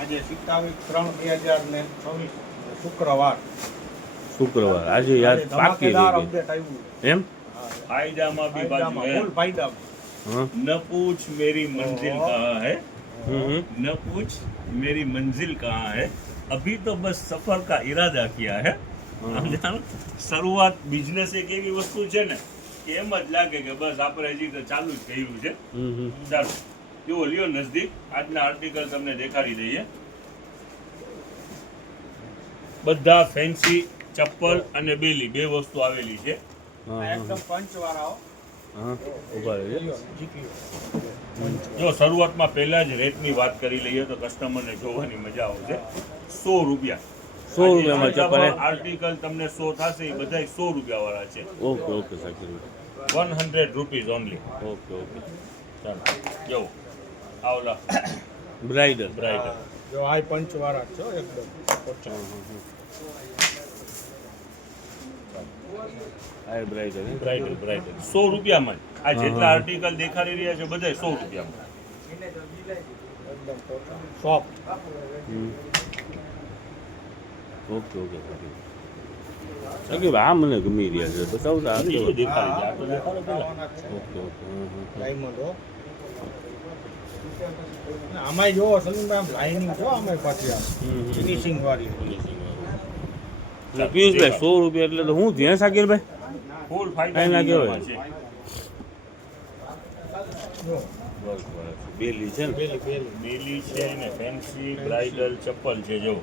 આજે 27/3/2026 શુક્રવાર આજે યાદ પાકી ધમાકેદાર રહી અપડેટ આવ્યું ગઈ એમ फायदामा भी बाजू ફાયદામાં है ફૂલ ફાયદામાં હા न पूछ मेरी मंजिल कहाँ है હમ न पूछ मेरी मंजिल कहाँ है अभी तो बस सफर का इरादा किया है આમ જાણો શરૂઆત બિઝનેસ એક એવી વસ્તુ છે ને કે એમ જ લાગે કે બસ આપણે હજી તો ચાલુ જ કર્યું છે હમ ચાલો જુઓ લ્યો નજદીક આજના આર્ટિકલ તમને દેખાડી દઈએ બધા ફેન્સી ચપ્પલ અને બેલી બે વસ્તુ આવેલી છે હા આ એકદમ પંચવાળાઓ હા ઉભા રહેજો જો શરૂઆતમાં પહેલા જ રેટની વાત કરી લઈએ તો કસ્ટમરને જોવાની મજા આવશે 100 રૂપિયા 100 રૂપિયામાં ચપ્પલ હે? આર્ટિકલ તમને 100 થશે એ બધાય 100 રૂપિયા વાળા છે ઓકે ઓકે સાચી 100 રૂપીઝ ઓનલી ઓકે ઓકે ચાલો જો આવલા બ્રાઇડલ બ્રાઇડલ જો આ પંચવાળા છો એકદમ આ બ્રાઇડલ બ્રાઇડલ બ્રાઇડલ 100 રૂપિયામાં જ. આ જેટલા આર્ટિકલ દેખાડી રહ્યા છે બધાય 100 રૂપિયામાં એકદમ સોફ્ટ ઓકે ઓકે સાચી આ મને ગમી રહ્યા છે બતાવતા એ આગળ દેખાડી દે. આ તો દેખાડો પેલા. ઓકે ઓકે ડાયમંડ હો આમાંય જોવો સલીમભાઈ લાઇનિંગ જો આમાંય પાછી આ ફિનિશિંગ વાળી એટલે પિયુષભાઈ 100 રૂપિયા એટલે તો હું ધ્યાન સાકીરભાઈ ફૂલ કાંઈ ના ફાયદા કહેવાય. છે જો બેલી છે ને પેલી પેલી બેલી છે ને ફેન્સી બ્રાઇડલ ચપ્પલ છે જો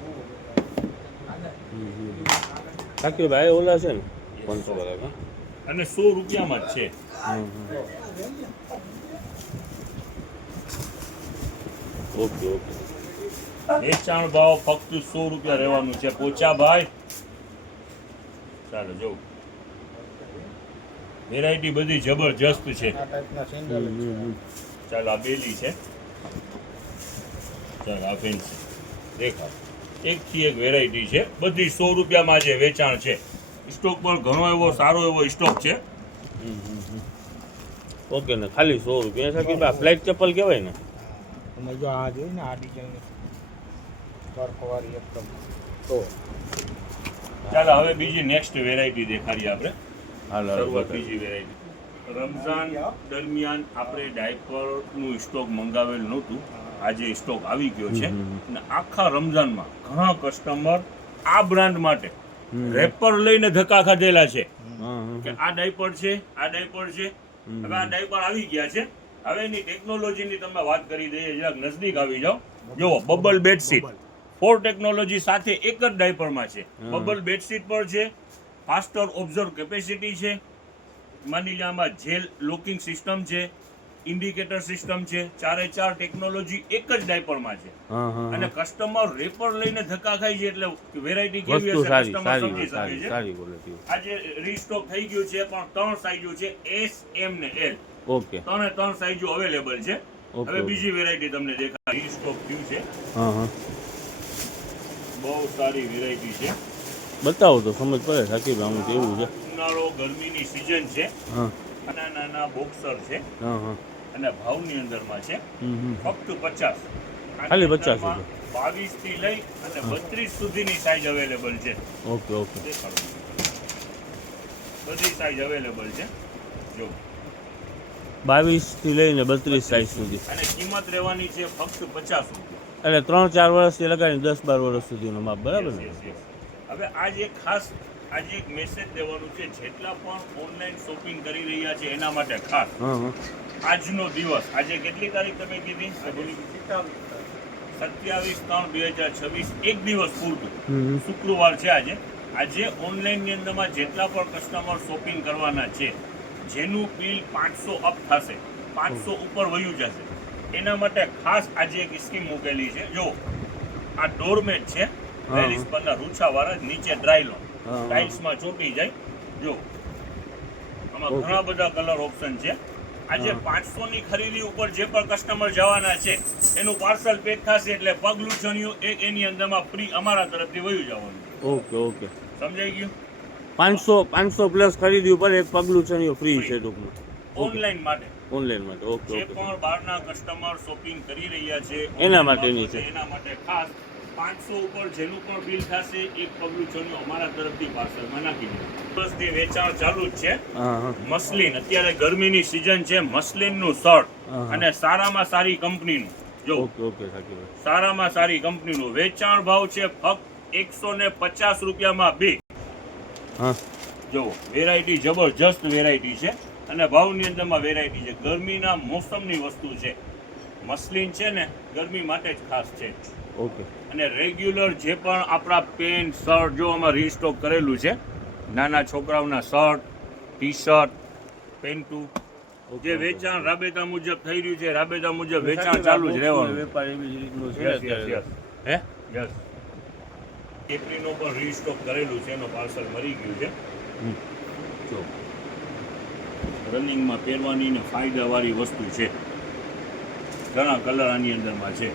સાકીરભાઈ ઓલા છે ને 500 વાળા અને 100 રૂપિયામાં જ છે ઓકે ઓકે વેચાણ ભાવ ફક્ત 100 રૂપિયા રહેવાનું છે પોચા ભાઈ ચાલો જો વેરાયટી બધી જબરજસ્ત છે આ ટાઈપના સેન્ડલ ચાલો આ બેલી છે ચાલો આ ફેન્સી દેખાવ એકથી એક વેરાયટી છે બધી 100 રૂપિયામાં જે વેચાણ છે સ્ટોક પણ ઘણો એવો સારો એવો સ્ટોક છે ઓકે ને ખાલી 100 રૂપિયા સાકીરભાઈ ફ્લાઇટ ચપ્પલ કહેવાય ને તમે જો આ જોઈ ને આ ડિઝાઇન વર્કવાળી એકદમ તો ચાલો હવે બીજી નેક્સ્ટ વેરાયટી દેખાડીએ આપણે હાલ શરૂઆત બીજી વેરાયટી રમઝાન દરમિયાન આપણે ડાયપરનું સ્ટોક મંગાવેલ નહોતું આજે સ્ટોક આવી ગયો છે અને આખા રમઝાનમાં ઘણા કસ્ટમર આ બ્રાન્ડ માટે રેપર લઈને ધક્કા ખાધેલા છે કે આ ડાયપર છે આ ડાયપર છે હવે આ ડાયપર આવી ગયા છે હવે એની ટેકનોલોજીની તમે વાત કરી દઈએ જરાક નજદીક આવી જાઓ જુઓ બબલ બેડશીટ 4 ટેકનોલોજી સાથે એક જ ડાયપરમાં છે બબલ બેડશીટ પર છે ફાસ્ટર ઓબ્ઝર્વ કેપેસિટી છે માની લો આમાં જેલ લોકિંગ સિસ્ટમ છે ઇન્ડિકેટર સિસ્ટમ છે 4 ટેકનોલોજી એક જ ડાયપરમાં છે અને કસ્ટમર રેપર લઈને ધક્કા ખાય છે એટલે વેરાયટી કેવી વસ્તુ હશે સારી કસ્ટમર સારી સમજી શકે સારી છે સારી ક્વોલિટી આજે રીસ્ટોક થઈ ગયું છે પણ 3 સાઈઝો છે S M ને L ઓકે 3 સાઈઝો અવેલેબલ છે ઓકે, હવે ઓકે. બીજી વેરાયટી તમને દેખાય રીસ્ટોક થયું છે હા બહુ સારી વેરાયટી છે બતાવો તો સમજ પડે સાકીરભાઈ આમ કેવું છે ઉનાળો ગરમીની સિઝન છે હા નાના નાના બોક્સર છે હા અને ભાવની અંદરમાં છે ફક્ત 50 ખાલી 50 22 થી લઈ અને 32 સુધીની સાઈઝ અવેલેબલ છે ઓકે ઓકે દેખાડો. બધી સાઈઝ અવેલેબલ છે જો 22 થી લઈને 32 સાઈઝ સુધી અને કિંમત રહેવાની છે ફક્ત 50 રૂપિયા એટલે 3-4 વર્ષથી લગાડીને 10-12 વર્ષ સુધીનો માપ બરાબર ને Yes, yes. હવે આજે ખાસ આજે એક મેસેજ દેવાનું છે જેટલા પણ ઓનલાઈન શોપિંગ કરી રહ્યા છે એના માટે ખાસ હા હા આજનો દિવસ આજે કેટલી તારીખ તમે કીધી 27/3/2026 એક દિવસ પૂરતું શુક્રવાર છે આજે આજે ઓનલાઈનની અંદરમાં જેટલા પણ કસ્ટમર શોપિંગ કરવાના છે જેનું બિલ 500 અપ થશે 500 ઉપર વયું જશે એના માટે ખાસ આજે એક સ્કીમ મૂકેલી છે જો આ ડોરમેટ છે લેડીઝ પરના રૂછાવાળા નીચે ડ્રાય લો ટાઇલ્સમાં ચોટી જાય જો આમાં ઘણા બધા કલર ઓપ્શન છે આજે 500 ની ખરીદી ઉપર જે પણ કસ્ટમર જવાના છે એનું પાર્સલ પેક થશે એટલે પગ લૂછણિયું એક એની અંદરમાં ફ્રી અમારા તરફથી વયું જવાનું ઓકે ઓકે સમજાઈ ગયું 500 પ્લસ ખરીદી ઉપર એક પગલું ચણિયો ફ્રી છે ટૂંકમાં ઓનલાઈન માટે ઓનલાઈન માટે ઓકે જે ઓકે પણ બહારના કસ્ટમર શોપિંગ કરી રહ્યા છે એના માટેની છે. એના માટે ખાસ 500 ઉપર જેનું પણ બિલ થશે એક પગલું છોડ્યું અમારા તરફથી પાર્સલમાં નાખી દીધું. વર્ષથી વેચાણ ચાલુ જ છે. હા હા મસલિન અત્યારે ગરમીની સિઝન છે, મસલિનનું શર્ટ હા. અને સારામાં સારી કંપનીનું જો ઓકે ઓકે સાચી સારામાં સારી કંપનીનું વેચાણ ભાવ છે ફક્ત 150 રૂપિયામાં બે. હા જો વેરાયટી જબરજસ્ત વેરાયટી છે અને ભાવની અંદરમાં વેરાયટી છે. ગરમીના મોસમની વસ્તુ છે. મસલિન છે ને ગરમી માટે જ ખાસ છે. ઓકે અને રેગ્યુલર જે પણ આપણા પેન્ટ શર્ટ જો આમાં રીસ્ટોક કરેલું છે, નાના છોકરાઓના શર્ટ, ટી શર્ટ, પેન્ટુ જે વેચાણ રાબેતા મુજબ થઈ રહ્યું છે, રાબેતા મુજબ વેચાણ ચાલુ જ રહેવાનું. વેપાર એવી જ રીતનું છે Yes, yes, અત્યારે. yes. હે યસ કેપરીનો પણ રીસ્ટોક કરેલું છે, એનો પાર્સલ મળી ગયું છે. જો રનિંગમાં પહેરવાની ને ફાયદાવાળી વસ્તુ છે. ઘણા કલર આની અંદરમાં છે.